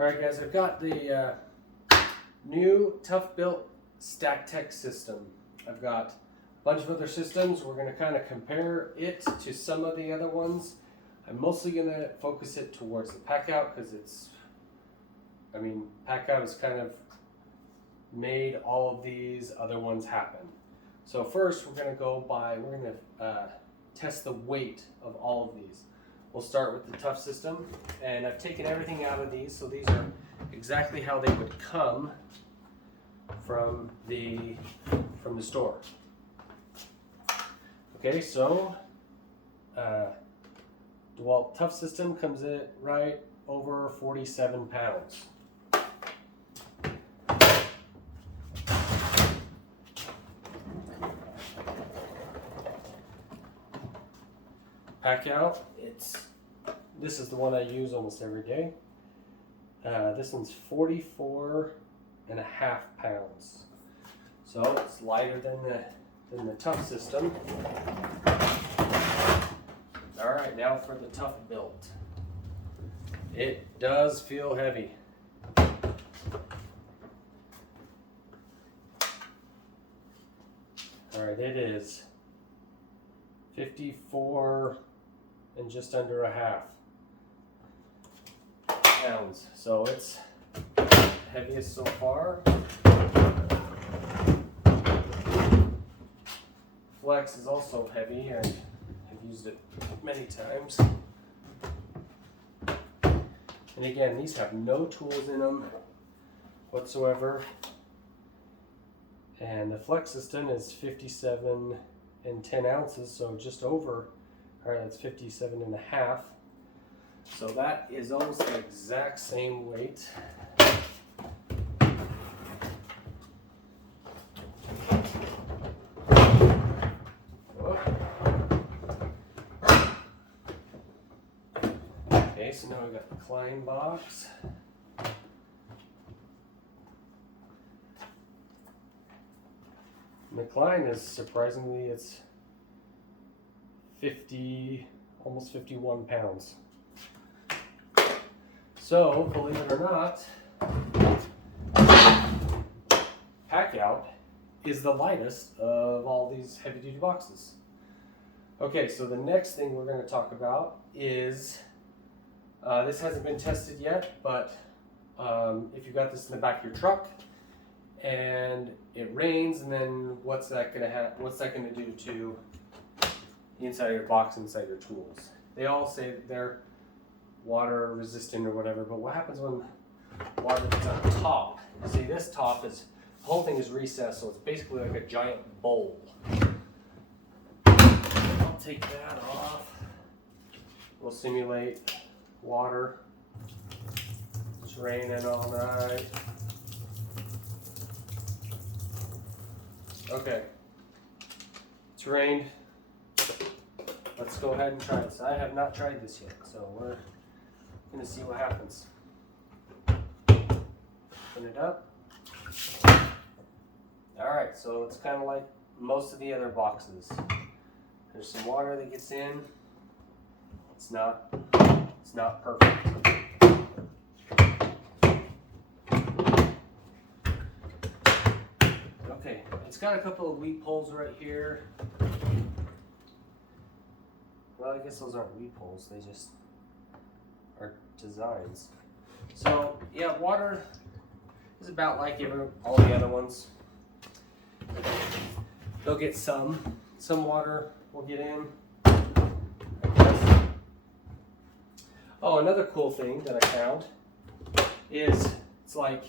Alright guys, I've got the new Tough Built STACKTECH system. I've got a bunch of other systems. We're going to kind of compare it to some of the other ones. I'm mostly going to focus it towards the pack out because pack out has kind of made all of these other ones happen. So first we're going to test the weight of all of these. We'll start with the Tough system, and I've taken everything out of these, so these are exactly how they would come from the store. Okay, so DeWalt Tough system comes in right over 47 pounds. Pack out, this is the one I use almost every day. This one's 44.5 pounds. So it's lighter than the Tough system. Alright, now for the Tough Built. It does feel heavy. Alright, it is 54 and just under a half pounds. So it's heaviest so far. Flex is also heavy, and I've used it many times. And again, these have no tools in them whatsoever. And the Flex system is 57 and 10 ounces, so just over. All right, that's 57 and a half. So that is almost the exact same weight. Okay, so now we've got the Klein box. And the Klein is surprisingly, it's 50, almost 51 pounds. So, believe it or not, pack out is the lightest of all these heavy duty boxes. Okay, so the next thing we're going to talk about is, this hasn't been tested yet, but if you got this in the back of your truck and it rains, and then what's that going to do to the inside of your box, inside your tools? They all say that they're water resistant or whatever, but what happens when water gets on top? See, this top is, the whole thing is recessed, so it's basically like a giant bowl. I'll take that off. We'll simulate water. It's raining all night. Okay, it's rained. Let's go ahead and try this. I have not tried this yet, so we're going to see what happens. Open it up. Alright, so it's kind of like most of the other boxes. There's some water that gets in. It's not perfect. Okay, it's got a couple of weep holes right here. Well, I guess those aren't weep holes, they just are designs. So, yeah, water is about like all the other ones. They'll get some water will get in, I guess. Oh, another cool thing that I found is it's like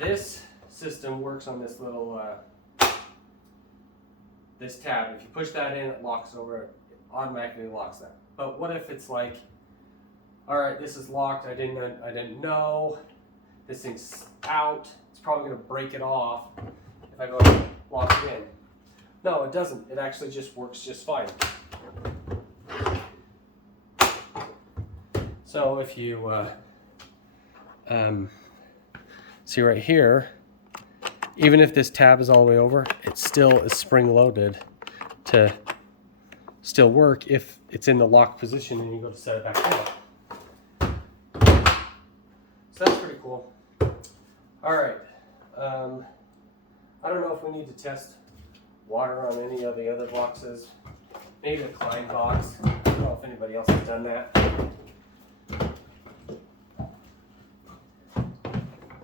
this system works on this little this tab. If you push that in, it locks over, it automatically locks that. But what if it's like, all right, this is locked, I didn't know, this thing's out, it's probably gonna break it off if I go and lock it in. No, it doesn't. It actually just works just fine. So if you see right here, even if this tab is all the way over, it still is spring loaded to still work if it's in the locked position and you go to set it back down. So that's pretty cool. All right. I don't know if we need to test water on any of the other boxes. Maybe the Klein box. I don't know if anybody else has done that.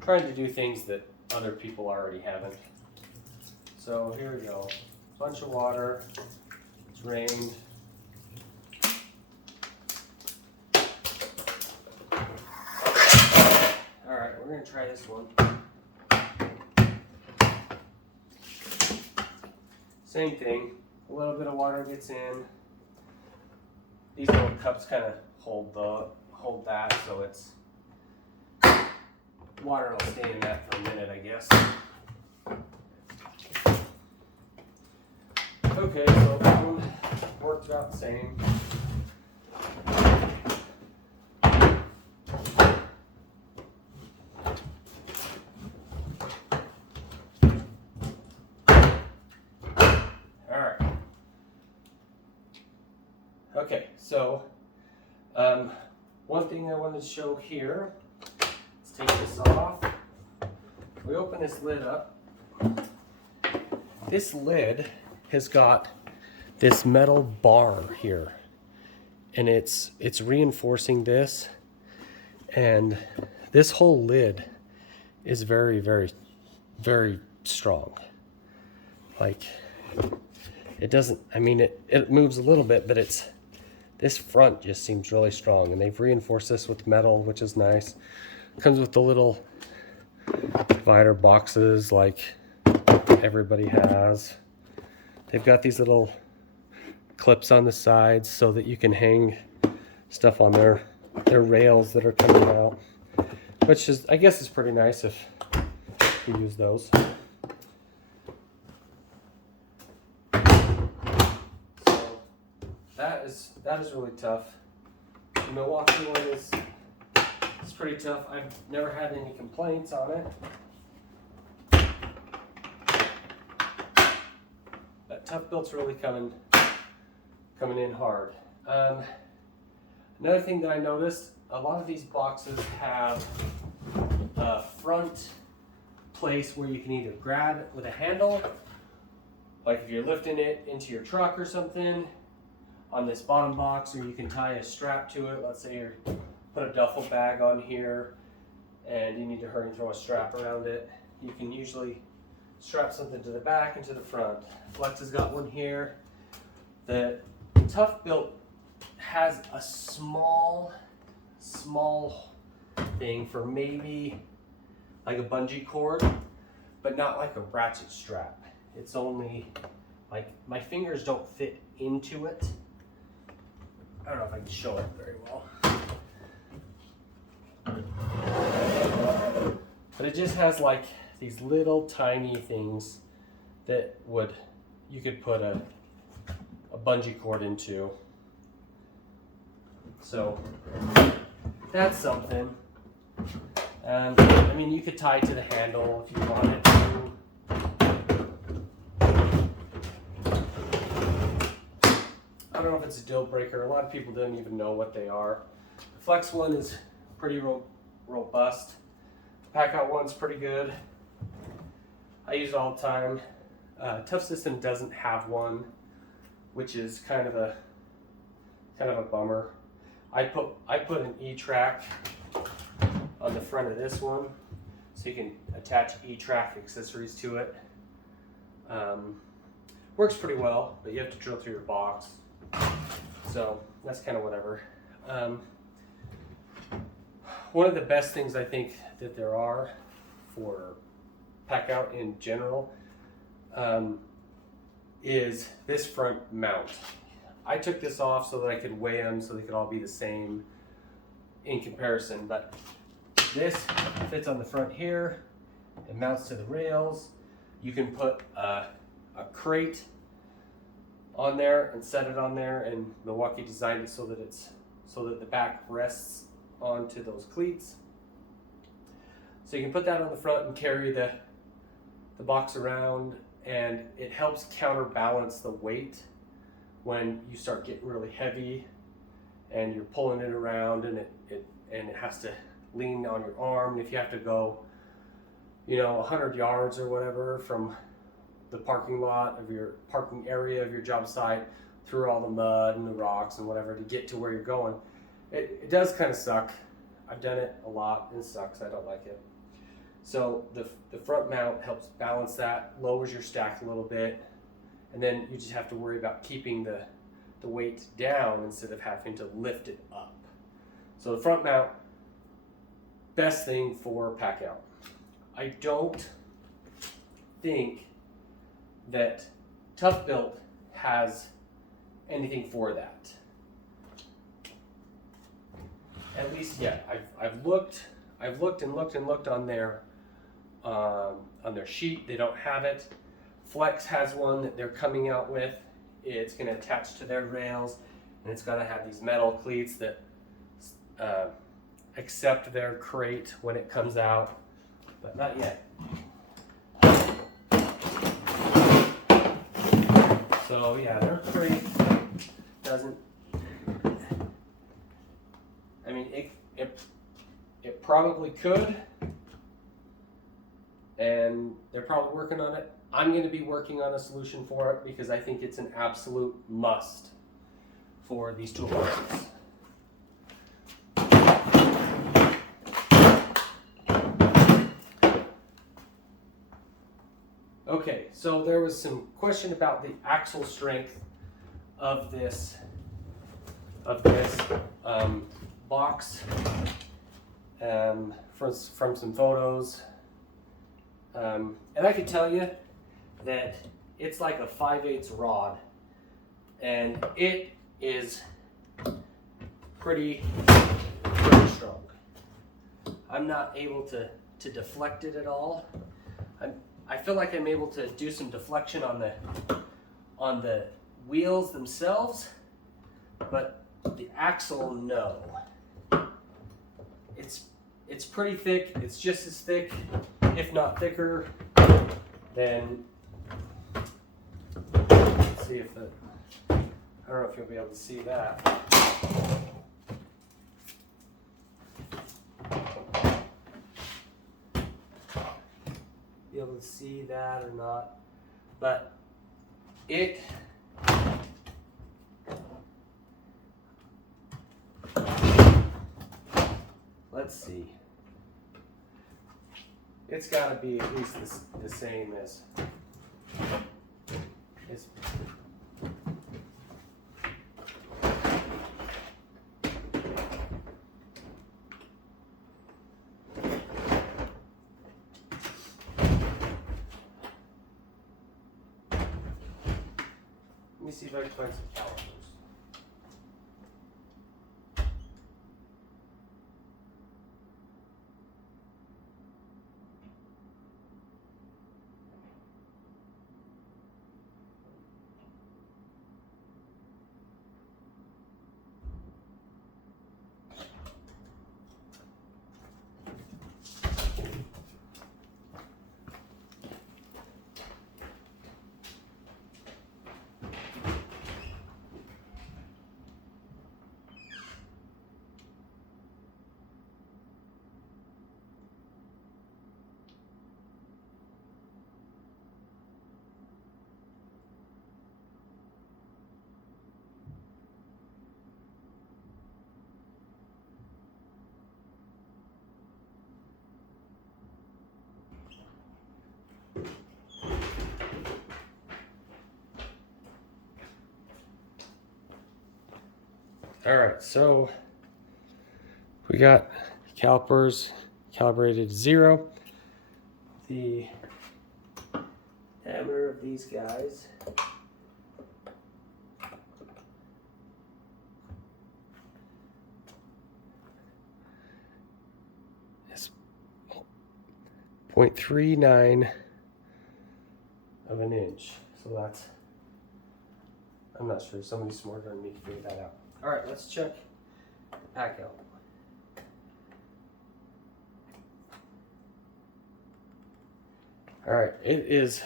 Trying to do things that other people already haven't. So here we go. Bunch of water. It's rained. All right, we're gonna try this one. Same thing. A little bit of water gets in. These little cups kind of hold that, so it's water will stay in that for a minute, I guess. Okay, so that one worked about the same. Alright. Okay, so one thing I wanted to show here, let's take this off. We open this lid up. This lid has got this metal bar here, and it's reinforcing this, and this whole lid is very, very, very strong. Like, it doesn't, I mean, it moves a little bit, but this front just seems really strong, and they've reinforced this with metal, which is nice. Comes with the little divider boxes like everybody has. They've got these little clips on the sides so that you can hang stuff on their rails that are coming out, which is, I guess, is pretty nice if you use those. So that is really tough. The Milwaukee one is pretty tough. I've never had any complaints on it. That Tough Built's really coming in hard. Another thing that I noticed, a lot of these boxes have a front place where you can either grab it with a handle, like if you're lifting it into your truck or something, on this bottom box, or you can tie a strap to it. Let's say you're put a duffel bag on here and you need to hurry and throw a strap around it. You can usually strap something to the back and to the front. Flex has got one here. The Tough Built has a small thing for maybe like a bungee cord, but not like a ratchet strap. It's only like, my fingers don't fit into it. I don't know if I can show it very well. But it just has like these little tiny things that you could put a bungee cord into. So that's something. And I mean, you could tie it to the handle if you wanted to. I don't know if it's a deal breaker. A lot of people don't even know what they are. The Flex one is pretty robust. The Pack Out one's pretty good. I use it all the time. Tough System doesn't have one, which is kind of a bummer. I put an E-track on the front of this one, so you can attach E-track accessories to it. Works pretty well, but you have to drill through your box. So that's kind of whatever. One of the best things I think that there are for Pack Out in general is this front mount. I took this off so that I could weigh them so they could all be the same in comparison, but this fits on the front here. It mounts to the rails. You can put a crate on there and set it on there, and Milwaukee designed it so that the back rests onto those cleats. So you can put that on the front and carry the box around, and it helps counterbalance the weight when you start getting really heavy and you're pulling it around, and it has to lean on your arm. And if you have to go, you know, 100 yards or whatever from the parking lot of your parking area of your job site through all the mud and the rocks and whatever to get to where you're going, it does kind of suck. I've done it a lot and it sucks. I don't like it. So the front mount helps balance that, lowers your stack a little bit, and then you just have to worry about keeping the weight down instead of having to lift it up. So the front mount, best thing for pack out. I don't think that Tough Built has anything for that. At least yet. I've looked on their sheet. They don't have it. Flex has one that they're coming out with. It's going to attach to their rails, and it's going to have these metal cleats that accept their crate when it comes out, but not yet. So yeah, their crate doesn't. I mean, it probably could, and they're probably working on it. I'm going to be working on a solution for it because I think it's an absolute must for these toolboxes. Okay, so there was some question about the axle strength of this box from some photos, and I can tell you that it's like a 5/8 rod, and it is pretty strong. I'm not able to deflect it at all. I feel like I'm able to do some deflection on the wheels themselves, but the axle, no. It's pretty thick. It's just as thick, if not thicker, than. Let's see if I don't know if you'll be able to see that. Be able to see that or not, but let's see. It's got to be at least the same as. Let me see if I can find some calipers. All right, so we got calipers calibrated to 0. The diameter of these guys is 0.39 of an inch. So that's, I'm not sure, somebody's smarter than me to figure that out. All right, let's check the pack out. All right, it is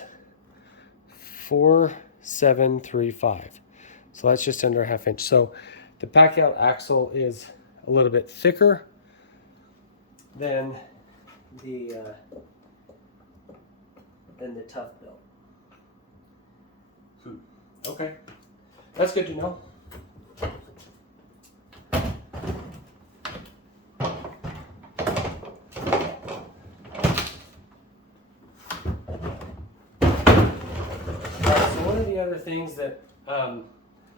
4735. So that's just under a ½ inch. So the pack out axle is a little bit thicker. than the tough built. Okay, that's good to know. One of the other things that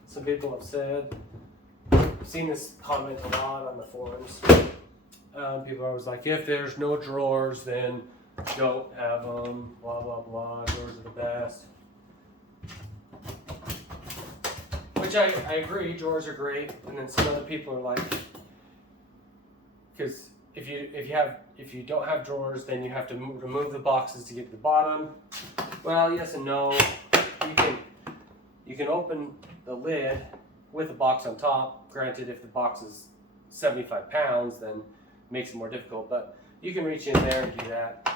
some people have said, I've seen this comment a lot on the forums. People are always like, if there's no drawers, then don't have them, blah, blah, blah, drawers are the best. Which I agree, drawers are great. And then some other people are like, because if you don't have drawers, then you have to remove the boxes to get to the bottom. Well, yes and no. You can open the lid with a box on top. Granted, if the box is 75 pounds, then it makes it more difficult. But you can reach in there and do that.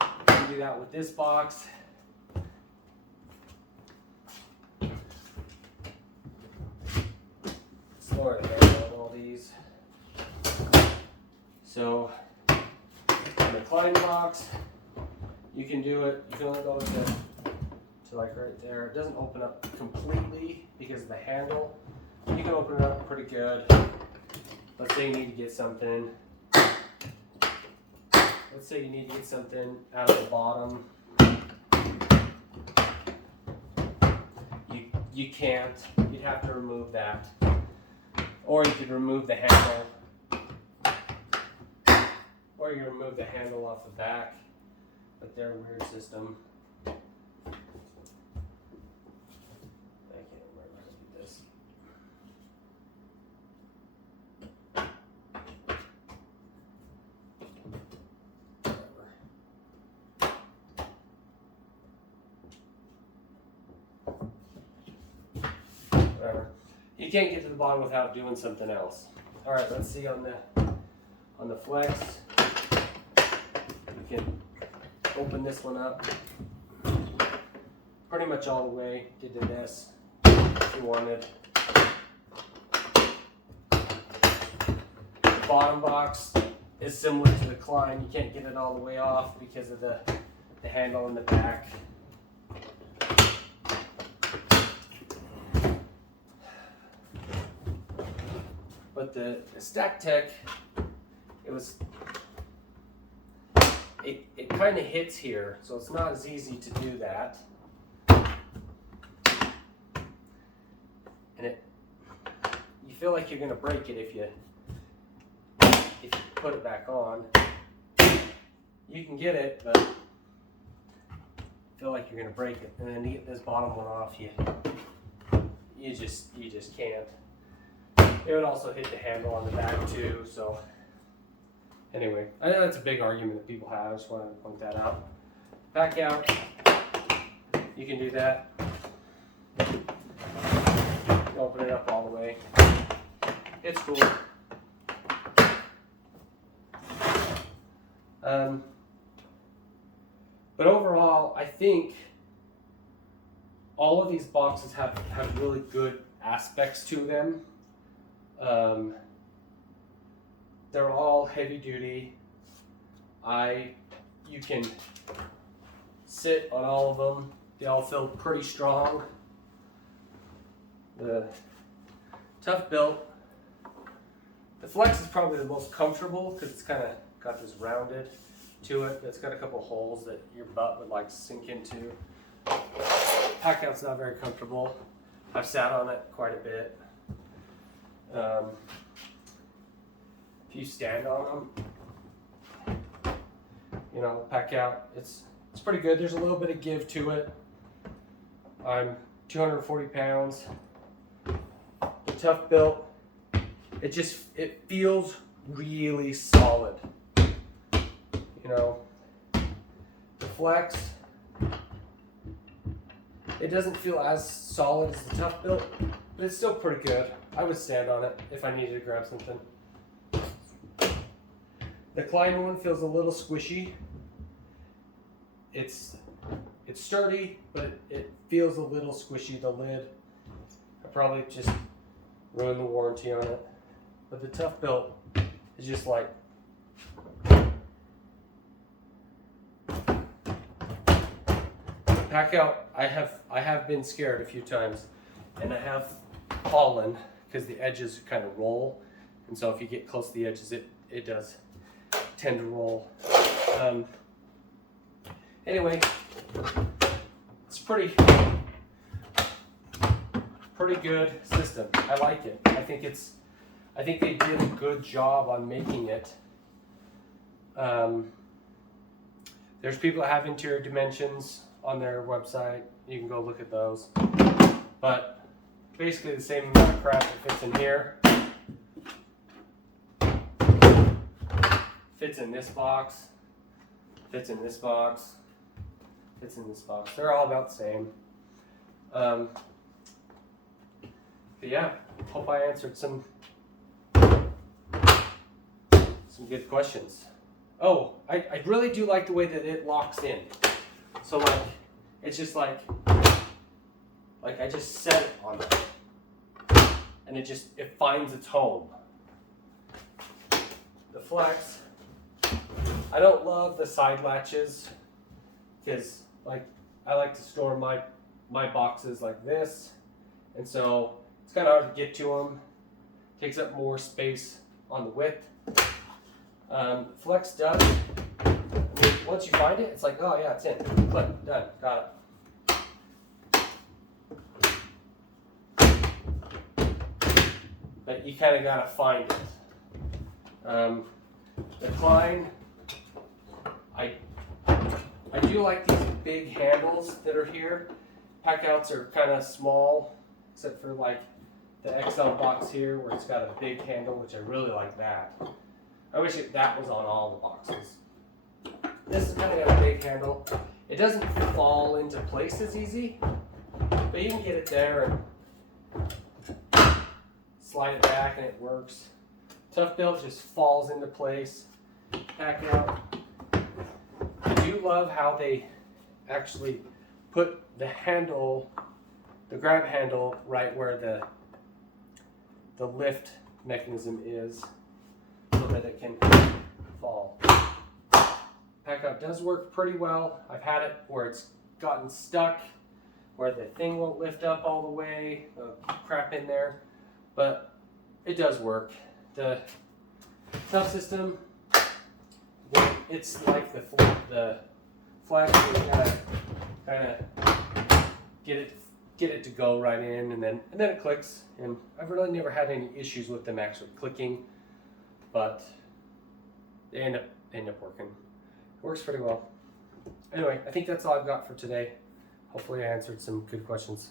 You can do that with this box. It's lower than on all these. So, on the Klein box, you can do it. You can only go to like right there. It doesn't open up completely because of the handle. You can open it up pretty good. Let's say you need to get something. Let's say you need to get something out of the bottom. You can't. You'd have to remove that. Or you could remove the handle. Or you can remove the handle off the back. But they're a weird system. Whatever. You can't get to the bottom without doing something else. All right, let's see on the flex. You can open this one up pretty much all the way. Get to this if you wanted. The bottom box is similar to the Klein. You can't get it all the way off because of the handle in the back. But the STACKTECH, it kind of hits here, so it's not as easy to do that. And you feel like you're going to break it if you put it back on. You can get it, but feel like you're going to break it. And then to get this bottom one off, you just can't. It would also hit the handle on the back too, so anyway, I know that's a big argument that people have. I just wanted to point that out. Back out, you can do that. Open it up all the way. It's cool. But overall, I think all of these boxes have really good aspects to them. They're all heavy duty. You can sit on all of them. They all feel pretty strong. The tough built. The flex is probably the most comfortable because it's kind of got this rounded to it. It's got a couple holes that your butt would like sink into. Pack out's not very comfortable. I've sat on it quite a bit. If you stand on them, pack out, it's pretty good. There's a little bit of give to it. I'm 240 pounds. The tough built, it feels really solid. The flex, it doesn't feel as solid as the tough built, but it's still pretty good. I would stand on it if I needed to grab something. The Klein one feels a little squishy. It's sturdy, but it feels a little squishy. The lid, I probably just ruined the warranty on it. But the tough built is just like Pack out, I have been scared a few times, and I have fallen because the edges kind of roll, and so if you get close to the edges, it does tend to roll. Anyway, it's pretty good system. I like it. I think they did a good job on making it. There's people that have interior dimensions on their website. You can go look at those. But basically the same amount of crap that fits in here fits in this box, fits in this box, fits in this box. They're all about the same. But yeah, hope I answered some good questions. Oh, I really do like the way that it locks in. So like, it's just like I just set it on there, and it finds its home. The flex, I don't love the side latches, because like I like to store my boxes like this, and so it's kind of hard to get to them. Takes up more space on the width. Flex does. I mean, once you find it, it's like, oh yeah, it's in. Click, done, got it. But you kind of gotta find it. The Klein, I do like these big handles that are here. Packouts are kind of small, except for like the XL box here, where it's got a big handle, which I really like that. I wish that was on all the boxes. This is kind of got a big handle. It doesn't fall into place as easy, but you can get it there and slide it back and it works. Tough Build just falls into place. Pack out. I do love how they actually put the handle, the grab handle, right where the lift mechanism is, so that it can fall. Pack out does work pretty well. I've had it where it's gotten stuck, where the thing won't lift up all the way, crap in there, but it does work. The tough system, it's like the flash, you gotta kind of get it to go right in, and then it clicks. And I've really never had any issues with them actually clicking, but they end up working. It works pretty well. Anyway, I think that's all I've got for today. Hopefully I answered some good questions.